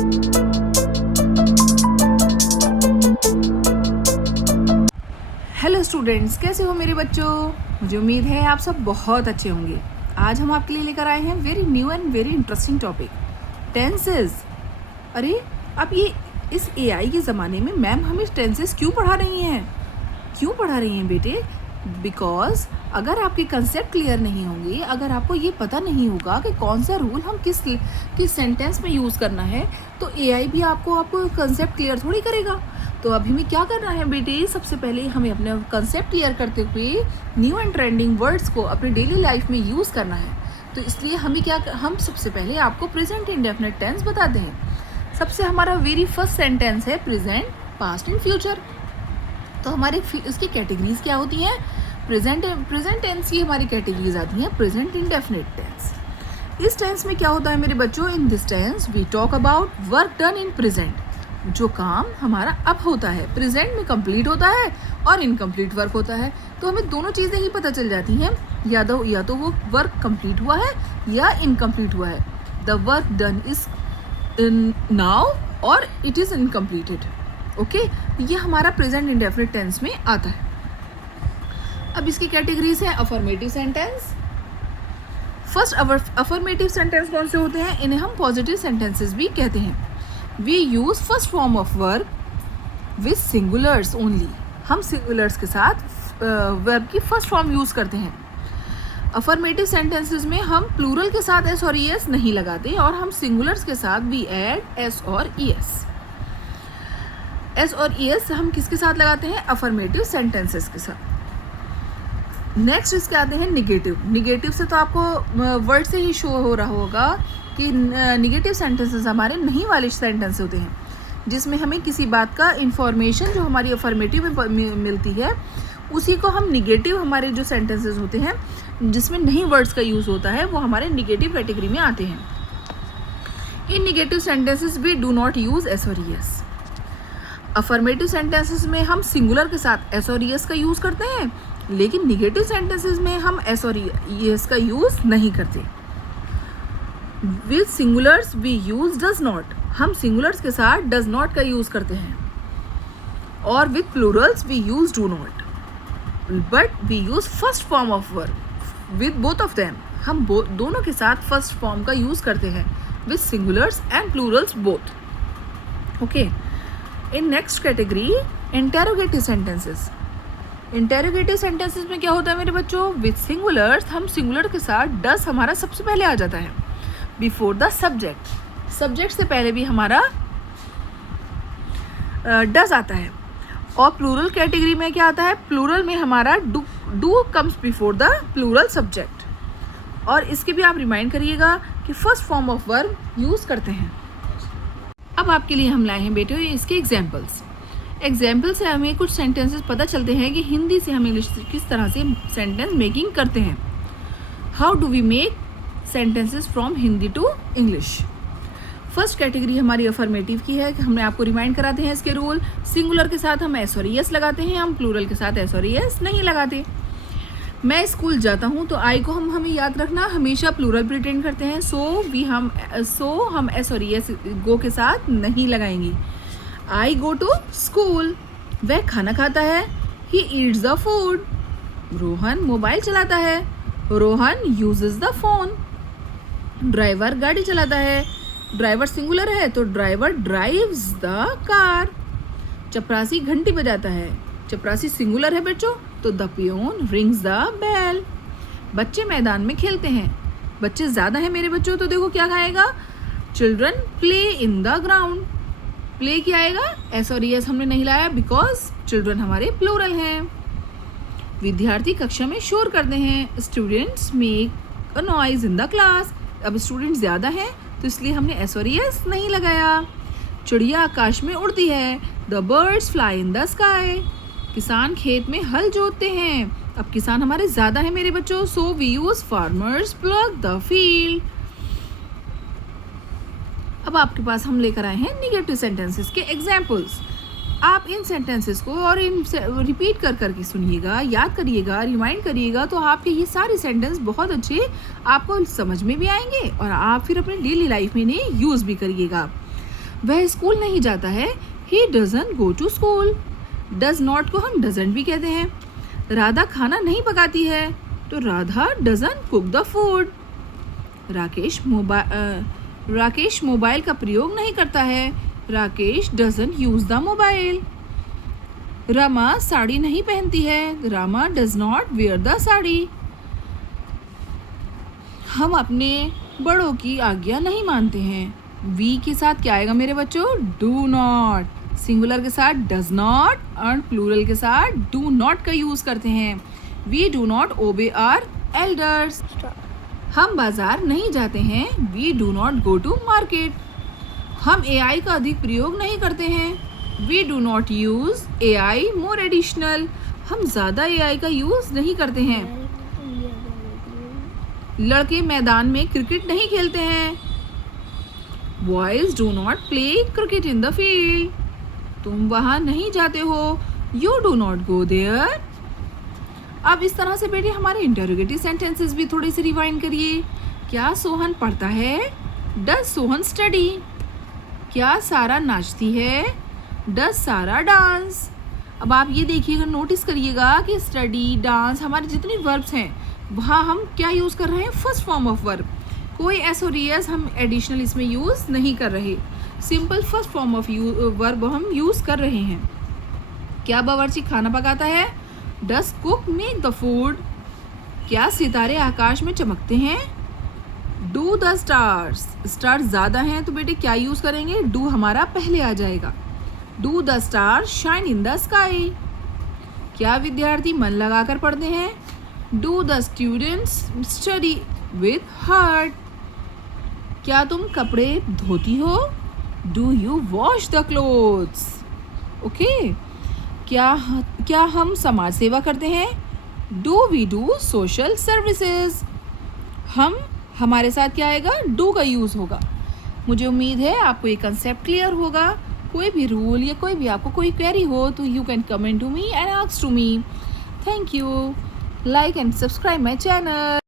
Hello students, कैसे हो मेरे बच्चों। मुझे उम्मीद है आप सब बहुत अच्छे होंगे। आज हम आपके लिए लेकर आए हैं very new and very interesting topic, tenses. अरे अब ये इस एआई के ज़माने में मैम हमें टेंसेस क्यों पढ़ा रही हैं? क्यों पढ़ा रही हैं बेटे? बिकॉज अगर आपके कंसेप्ट क्लियर नहीं होंगे, अगर आपको ये पता नहीं होगा कि कौन सा रूल हम किस सेंटेंस में यूज़ करना है, तो एआई भी आपको कंसेप्ट क्लियर थोड़ी करेगा। तो अभी हमें क्या करना है बेटे, सबसे पहले हमें अपने कंसेप्ट क्लियर करते हुए न्यू एंड ट्रेंडिंग वर्ड्स को अपनी डेली लाइफ में यूज़ करना है। तो इसलिए हम सबसे पहले आपको प्रेजेंट इंडेफिनिट टेंस बताते हैं। सबसे हमारा वेरी फर्स्ट सेंटेंस है प्रेजेंट, पास्ट एंड फ्यूचर। तो हमारे इसकी कैटेगरीज क्या होती हैं? प्रेजेंट टेंस की हमारी कैटेगरीज आती हैं प्रेजेंट इंडेफिनिट टेंस। इस टेंस में क्या होता है मेरे बच्चों? In this tense we talk about work done in present. जो काम हमारा अब होता है, प्रेजेंट में कंप्लीट होता है और इनकम्प्लीट वर्क होता है। तो हमें दोनों चीज़ें ही पता चल जाती हैं, या तो वो वर्क कंप्लीट हुआ है या इनकम्प्लीट हुआ है। The work done is in now और इट इज़ इनकम्प्लीटेड। ओके, ये हमारा प्रेजेंट इंडेफिनिट टेंस में आता है। अब इसकी कैटेगरीज हैं affirmative sentence. First affirmative sentence कौन से होते हैं? इन्हें हम पॉजिटिव सेंटेंसेस भी कहते हैं। We use first form of verb with singulars only. हम सिंगुलर्स के साथ वर्ब की फर्स्ट फॉर्म यूज़ करते हैं। अफर्मेटिव सेंटेंसेस में हम प्लूरल के साथ एस और ई एस नहीं लगाते, और हम सिंगुलर्स के साथ वी ऐड एस और ई एस। एस और ई एस हम किसके साथ लगाते हैं? अफर्मेटिव सेंटेंसेस के साथ। नेक्स्ट इसके आते हैं निगेटिव। निगेटिव से तो आपको वर्ड से ही शो हो रहा होगा कि निगेटिव सेंटेंसेस हमारे नहीं वाले सेंटेंस होते हैं, जिसमें हमें किसी बात का इंफॉर्मेशन जो हमारी अफर्मेटिव में मिलती है, उसी को हम निगेटिव, हमारे जो सेंटेंसेस होते हैं जिसमें नहीं वर्ड्स का यूज़ होता है, वो हमारे निगेटिव कैटेगरी में आते हैं। In negative sentences we do not use S और ई एस। अफर्मेटिव सेंटेंसेस में हम सिंगुलर के साथ एस और ई एस का यूज़ करते हैं, लेकिन निगेटिव सेंटेंसेस में हम एस और ई एस का यूज़ नहीं करते। With singulars we use does not. हम सिंगुलर्स के साथ डज नॉट का यूज़ करते हैं, और with plurals we use do not, but we use first form of verb with both of them. हम दोनों के साथ फर्स्ट फॉर्म का यूज़ करते हैं, with singulars and Plurals both. Okay, in next category interrogative sentences. Interrogative sentences में क्या होता है मेरे बच्चों? विद सिंगुलर्स हम सिंगुलर के साथ डज हमारा सबसे पहले आ जाता है बिफोर द सब्जेक्ट। सब्जेक्ट से पहले भी हमारा डज आता है। और प्लूरल कैटेगरी में क्या आता है? प्लूरल में हमारा do comes before the plural subject. और इसके भी आप रिमाइंड करिएगा कि first form of verb use करते हैं। अब आपके लिए हम लाए हैं बेटे इसके एग्जाम्पल्स। एग्जाम्पल से हमें कुछ सेंटेंसेस पता चलते हैं कि हिंदी से हम इंग्लिश किस तरह से सेंटेंस मेकिंग करते हैं। How do we make sentences from Hindi to English. First category हमारी अफर्मेटिव की है। हमने आपको रिमाइंड कराते हैं इसके रूल। सिंगुलर के साथ हम एस और ई एस लगाते हैं, हम प्लूरल के साथ एस और ई एस नहीं लगाते। मैं स्कूल जाता हूँ तो आई को हमें याद रखना हमेशा प्लूरल प्रिटेंड करते हैं, सो हम एस और ई एस गो के साथ नहीं लगाएंगे। आई गो टू स्कूल। वह खाना खाता है, he eats the food. Rohan mobile चलाता है, Rohan uses the phone. Driver गाड़ी चलाता है, ड्राइवर सिंगुलर है तो ड्राइवर ड्राइव्स द कार। चपरासी घंटी बजाता है, चपरासी सिंगुलर है बच्चों तो the peon rings the bell. बच्चे मैदान में खेलते हैं, बच्चे ज़्यादा हैं मेरे बच्चों तो देखो क्या आएगा? Children play in the ground. Play क्या आएगा? एस और ई एस हमने नहीं लाया बिकॉज चिल्ड्रन हमारे प्लूरल हैं। विद्यार्थी कक्षा में शोर करते हैं, students make a noise in the class. अब स्टूडेंट ज़्यादा हैं तो इसलिए हमने एस और ई एस नहीं लगाया। चिड़िया आकाश में उड़ती है, the birds fly in the sky. किसान खेत में हल जोतते हैं, अब किसान हमारे ज़्यादा हैं मेरे बच्चों, so we use farmers plough the field. अब आपके पास हम लेकर आए हैं निगेटिव सेंटेंसेस के एग्जाम्पल्स। आप इन सेंटेंसेस को और इन रिपीट कर करके सुनिएगा, याद करिएगा, रिमाइंड करिएगा, तो आपके ये सारे सेंटेंस बहुत अच्छे आपको समझ में भी आएंगे और आप फिर अपनी डेली लाइफ में इन्हें यूज़ भी करिएगा। वह स्कूल नहीं जाता है, he doesn't go to school. Does not को हम डजंट भी कहते हैं। राधा खाना नहीं पकाती है, तो Radha doesn't cook the food. Rakesh mobile का प्रयोग नहीं करता है, Rakesh doesn't use the mobile. Rama sari नहीं पहनती है, Rama does not wear the sari. हम अपने बड़ों की आज्ञा नहीं मानते हैं। वी के साथ क्या आएगा मेरे बच्चों? Do not. सिंगुलर के साथ डज नॉट और प्लूरल के साथ डू नॉट का यूज करते हैं। We do not obey our elders. हम बाजार नहीं जाते हैं, we do not go to market. हम AI का अधिक प्रयोग नहीं करते हैं, we do not use AI more additional. हम ज़्यादा AI का यूज नहीं करते हैं। लड़के मैदान में क्रिकेट नहीं खेलते हैं, boys do not play cricket in the field. तुम वहाँ नहीं जाते हो, you do not go there. अब इस तरह से बेटे हमारे इंटरोगेटिव सेंटेंसेस भी थोड़ी सी रिवाइंड करिए। क्या सोहन पढ़ता है? Does Sohan study? क्या सारा नाचती है? डज सारा डांस? अब आप ये देखिएगा, नोटिस करिएगा कि स्टडी, डांस, हमारे जितने वर्ब्स हैं वहाँ हम क्या यूज़ कर रहे हैं? First form of verb. कोई एस और एस हम एडिशनल इसमें यूज़ नहीं कर रहे, simple first form of verb हम यूज़ कर रहे हैं। क्या बावर्ची खाना पकाता है? Does cook make the food? क्या सितारे आकाश में चमकते हैं? Do the stars? स्टार्स ज़्यादा हैं तो बेटे क्या यूज़ करेंगे? डू हमारा पहले आ जाएगा। Do the star shine in the sky? क्या विद्यार्थी मन लगाकर पढ़ते हैं? Do the students study with heart? क्या तुम कपड़े धोती हो? Do you wash the clothes? Okay. क्या हम समाज सेवा करते हैं? Do we do social services? हमारे साथ क्या आएगा? डू का यूज़ होगा। मुझे उम्मीद है आपको ये कंसेप्ट क्लियर होगा। कोई भी रूल या कोई भी आपको कोई क्वेरी हो तो you can comment to me and ask to me. Thank you. Like and subscribe my channel.